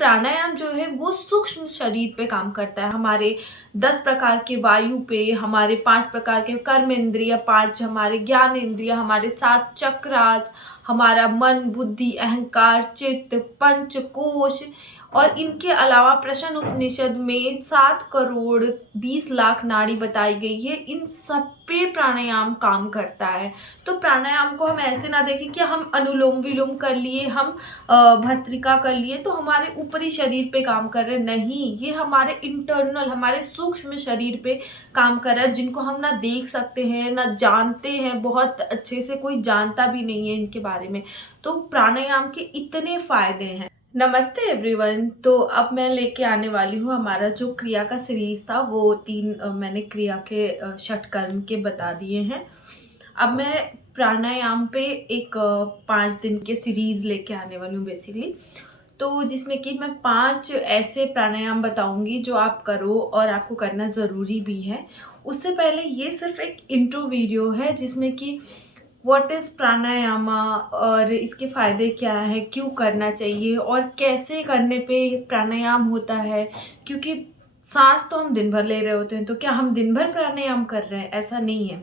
प्राणायाम जो है वो सूक्ष्म शरीर पे काम करता है, हमारे 10 प्रकार के वायु पे, हमारे 5 प्रकार के कर्म इंद्रिय, 5 हमारे ज्ञान इंद्रिय, हमारे 7 चक्रास, हमारा मन, बुद्धि, अहंकार, चित्त, पंचकोश और इनके अलावा प्रश्न उपनिषद में 7 करोड़ 20 लाख नाड़ी बताई गई है। इन सब पे प्राणायाम काम करता है। तो प्राणायाम को हम ऐसे ना देखें कि हम अनुलोम विलोम कर लिए, हम भस्त्रिका कर लिए तो हमारे ऊपरी शरीर पे काम कर रहे, नहीं, ये हमारे इंटरनल, हमारे सूक्ष्म शरीर पे काम कर रहा है, जिनको हम ना देख सकते हैं ना जानते हैं, बहुत अच्छे से कोई जानता भी नहीं है इनके बारे में। तो प्राणायाम के इतने फायदे हैं। नमस्ते एवरीवन। तो अब मैं लेके आने वाली हूँ हमारा जो क्रिया का सीरीज था, वो 3 मैंने क्रिया के षटकर्म के बता दिए हैं। अब मैं प्राणायाम पे एक 5 दिन के सीरीज लेके आने वाली हूँ बेसिकली, तो जिसमें कि मैं 5 ऐसे प्राणायाम बताऊंगी जो आप करो और आपको करना ज़रूरी भी है। उससे पहले ये सिर्फ एक इंट्रो वीडियो है जिसमें कि व्हाट इज़ प्राणायामा और इसके फ़ायदे क्या है, क्यों करना चाहिए और कैसे करने पे प्राणायाम होता है। क्योंकि सांस तो हम दिन भर ले रहे होते हैं, तो क्या हम दिन भर प्राणायाम कर रहे हैं? ऐसा नहीं है।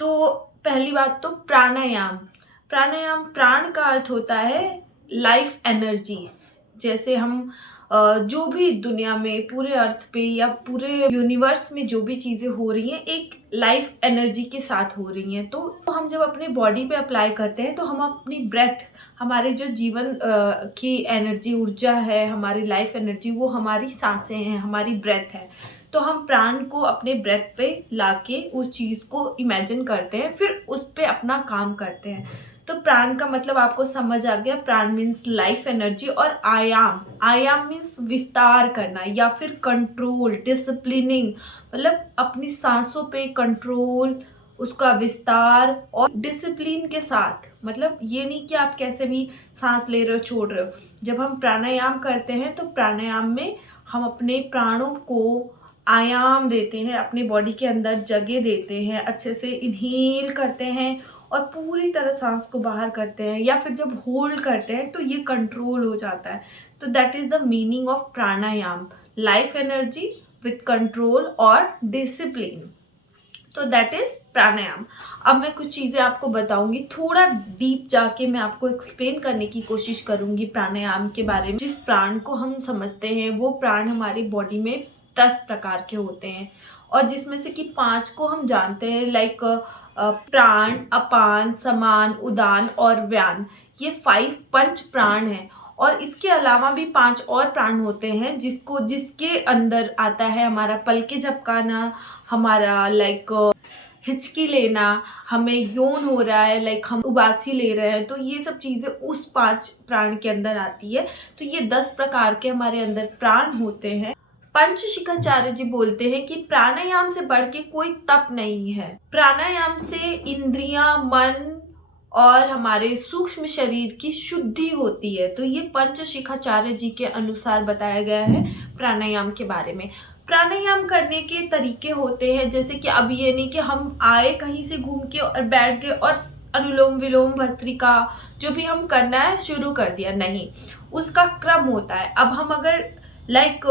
तो पहली बात तो प्राणायाम, प्राण का अर्थ होता है लाइफ एनर्जी। जैसे हम जो भी दुनिया में पूरे अर्थ पे या पूरे यूनिवर्स में जो भी चीज़ें हो रही हैं एक लाइफ एनर्जी के साथ हो रही हैं। तो हम जब अपने बॉडी पे अप्लाई करते हैं तो हम अपनी ब्रेथ, हमारे जो जीवन की एनर्जी, ऊर्जा है, हमारी लाइफ एनर्जी, वो हमारी सांसें हैं, हमारी ब्रेथ है। तो हम प्राण को अपने ब्रेथ पे लाके उस चीज़ को इमेजिन करते हैं, फिर उस पे अपना काम करते हैं। तो प्राण का मतलब आपको समझ आ गया। प्राण मीन्स लाइफ एनर्जी और आयाम मीन्स विस्तार करना या फिर कंट्रोल, डिसिप्लिनिंग, मतलब अपनी सांसों पे कंट्रोल, उसका विस्तार और डिसिप्लिन के साथ। मतलब ये नहीं कि आप कैसे भी सांस ले रहे हो छोड़ रहे हो। जब हम प्राणायाम करते हैं तो प्राणायाम में हम अपने प्राणों को आयाम देते हैं, अपने बॉडी के अंदर जगह देते हैं, अच्छे से इनहेल करते हैं और पूरी तरह सांस को बाहर करते हैं, या फिर जब होल्ड करते हैं तो ये कंट्रोल हो जाता है। तो that is the meaning of pranayama, life energy with control और डिसिप्लिन। तो दैट इज प्राणायाम। अब मैं कुछ चीज़ें आपको बताऊंगी, थोड़ा डीप जाके मैं आपको एक्सप्लेन करने की कोशिश करूंगी प्राणायाम के बारे में। जिस प्राण को हम समझते हैं वो प्राण हमारी बॉडी में 10 प्रकार के होते हैं, और जिसमें से कि 5 को हम जानते हैं, लाइक प्राण, अपान, समान, उदान और व्यान। ये 5 पंच प्राण हैं। और इसके अलावा भी 5 और प्राण होते हैं जिसके अंदर आता है हमारा पलके झपकाना, हमारा लाइक हिचकी लेना, हमें यौन हो रहा है, लाइक हम उबासी ले रहे हैं, तो ये सब चीज़ें उस 5 प्राण के अंदर आती है। तो ये 10 प्रकार के हमारे अंदर प्राण होते हैं। पंचशिखाचार्य जी बोलते हैं कि प्राणायाम से बढ़ के कोई तप नहीं है। प्राणायाम से इंद्रियां, मन और हमारे सूक्ष्म शरीर की शुद्धि होती है। तो ये पंचशिखाचार्य जी के अनुसार बताया गया है प्राणायाम के बारे में। प्राणायाम करने के तरीके होते हैं, जैसे कि अब ये नहीं कि हम आए कहीं से घूम के और बैठ गए और अनुलोम विलोम भस्त्रिका जो भी हम करना है शुरू कर दिया, नहीं, उसका क्रम होता है। अब हम अगर लाइक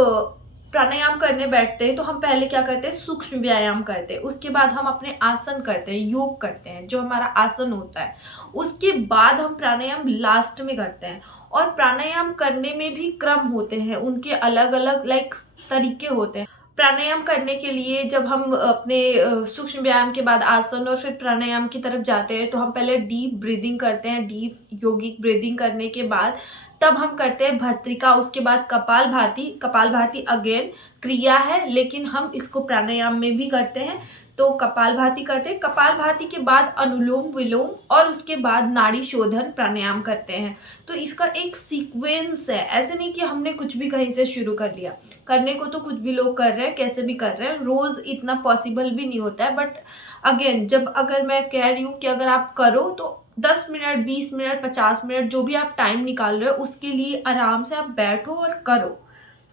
प्राणायाम करने बैठते हैं तो हम पहले क्या करते हैं, सूक्ष्म व्यायाम करते हैं, उसके बाद हम अपने आसन करते हैं, योग करते हैं, जो हमारा आसन होता है, उसके बाद हम प्राणायाम लास्ट में करते हैं। और प्राणायाम करने में भी क्रम होते हैं, उनके अलग अलग लाइक तरीके होते हैं। प्राणायाम करने के लिए जब हम अपने सूक्ष्म व्यायाम के बाद आसन और फिर प्राणायाम की तरफ जाते हैं तो हम पहले डीप ब्रीदिंग करते हैं। डीप योगिक ब्रीदिंग करने के बाद तब हम करते हैं भस्त्रिका, उसके बाद कपालभाति अगेन क्रिया है, लेकिन हम इसको प्राणायाम में भी करते हैं। तो कपालभाति करते हैं, कपालभाति के बाद अनुलोम विलोम और उसके बाद नाड़ी शोधन प्राणायाम करते हैं। तो इसका एक सीक्वेंस है, ऐसे नहीं कि हमने कुछ भी कहीं से शुरू कर लिया। करने को तो कुछ भी लोग कर रहे हैं, कैसे भी कर रहे हैं, रोज इतना पॉसिबल भी नहीं होता है। बट अगेन जब अगर मैं कह रही हूँ कि अगर आप करो तो 10 मिनट, 20 मिनट, 50 मिनट, जो भी आप टाइम निकाल रहे हो उसके लिए आराम से आप बैठो और करो।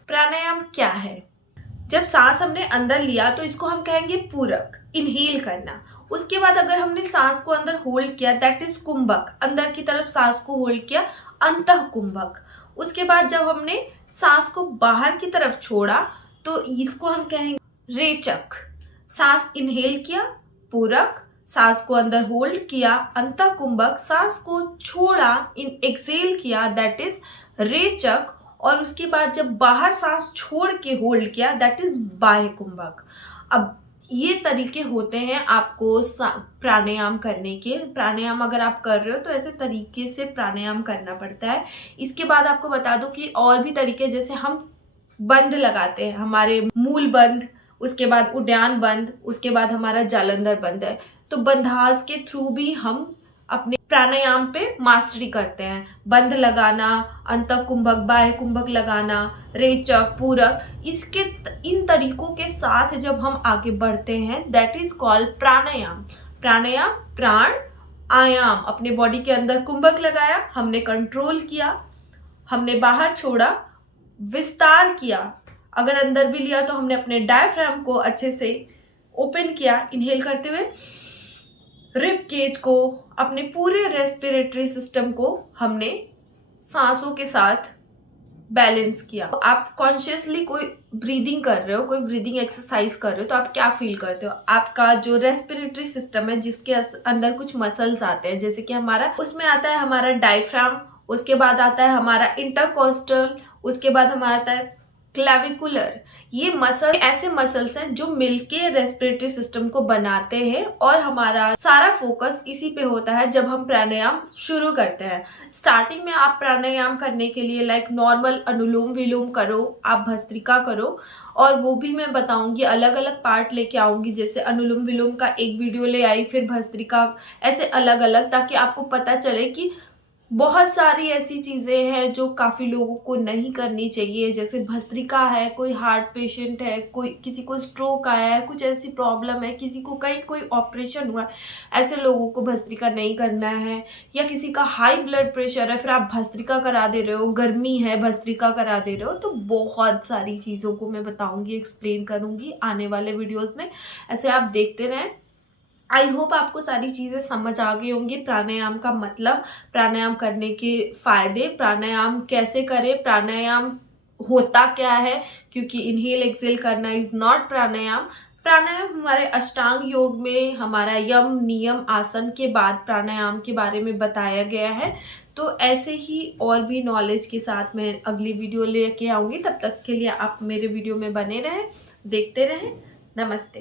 प्राणायाम क्या है? जब सांस हमने अंदर लिया तो इसको हम कहेंगे पूरक, इनहेल करना। उसके बाद अगर हमने सांस को अंदर होल्ड किया दैट इज कुंभक, अंदर की तरफ सांस को होल्ड किया, अंतः कुंभक। उसके बाद जब हमने सांस को बाहर की तरफ छोड़ा तो इसको हम कहेंगे रेचक। सांस इनहेल किया पूरक, सांस को अंदर होल्ड किया अंतःकुंभक, सांस को छोड़ा इन एक्सेल किया दैट इज रेचक, और उसके बाद जब बाहर सांस छोड़ के होल्ड किया दैट इज बाह्य कुंभक। अब ये तरीके होते हैं आपको प्राणायाम करने के। प्राणायाम अगर आप कर रहे हो तो ऐसे तरीके से प्राणायाम करना पड़ता है। इसके बाद आपको बता दूं कि और भी तरीके, जैसे हम बंद लगाते हैं, हमारे मूल बंद, उसके बाद उद्यान बंद, उसके बाद हमारा जालंधर बंद है, तो बंधास के थ्रू भी हम अपने प्राणायाम पे मास्टरी करते हैं। बंद लगाना, अंतःकुंभक, बाह्य कुंभक लगाना, रेचक, पूरक, इसके इन तरीकों के साथ जब हम आगे बढ़ते हैं दैट इज कॉल्ड प्राणायाम। प्राणायाम प्राण आयाम, अपने बॉडी के अंदर कुंभक लगाया, हमने कंट्रोल किया, हमने बाहर छोड़ा, विस्तार किया, अगर अंदर भी लिया तो हमने अपने डायफ्राम को अच्छे से ओपन किया इनहेल करते हुए, रिब केज को, अपने पूरे रेस्पिरेटरी सिस्टम को हमने सांसों के साथ बैलेंस किया। आप कॉन्शियसली कोई ब्रीदिंग कर रहे हो, कोई ब्रीदिंग एक्सरसाइज कर रहे हो तो आप क्या फील करते हो? आपका जो रेस्पिरेटरी सिस्टम है जिसके अंदर कुछ मसल्स आते हैं, जैसे कि हमारा उसमें आता है हमारा डायफ्राम, उसके बाद आता है हमारा इंटरकोस्टल, उसके बाद हमारा आता है क्लेविकुलर। ये मसल ऐसे मसल्स हैं जो मिलके रेस्पिरेटरी सिस्टम को बनाते हैं और हमारा सारा फोकस इसी पे होता है जब हम प्राणायाम शुरू करते हैं। स्टार्टिंग में आप प्राणायाम करने के लिए लाइक नॉर्मल अनुलोम विलोम करो, आप भस्त्रिका करो, और वो भी मैं बताऊंगी, अलग अलग पार्ट लेके आऊंगी, जैसे अनुलोम विलोम का एक वीडियो ले आई, फिर भस्त्रिका, ऐसे अलग अलग, ताकि आपको पता चले कि बहुत सारी ऐसी चीज़ें हैं जो काफ़ी लोगों को नहीं करनी चाहिए। जैसे भस्त्रिका है, कोई हार्ट पेशेंट है, कोई किसी को स्ट्रोक आया है, कुछ ऐसी प्रॉब्लम है, किसी को कहीं कोई ऑपरेशन हुआ है, ऐसे लोगों को भस्त्रिका नहीं करना है। या किसी का हाई ब्लड प्रेशर है फिर आप भस्त्रिका करा दे रहे हो, गर्मी है भस्त्रिका करा दे रहे हो, तो बहुत सारी चीज़ों को मैं बताऊँगी, एक्सप्लेन करूँगी आने वाले वीडियोज़ में। ऐसे आप देखते रहें। आई होप आपको सारी चीज़ें समझ आ गई होंगी, प्राणायाम का मतलब, प्राणायाम करने के फायदे, प्राणायाम कैसे करें, प्राणायाम होता क्या है, क्योंकि इनहेल एक्सेल करना इज नॉट प्राणायाम। प्राणायाम हमारे अष्टांग योग में हमारा यम नियम आसन के बाद प्राणायाम के बारे में बताया गया है। तो ऐसे ही और भी नॉलेज के साथ मैं अगली वीडियो लेके आऊँगी। तब तक के लिए आप मेरे वीडियो में बने रहें, देखते रहें। नमस्ते।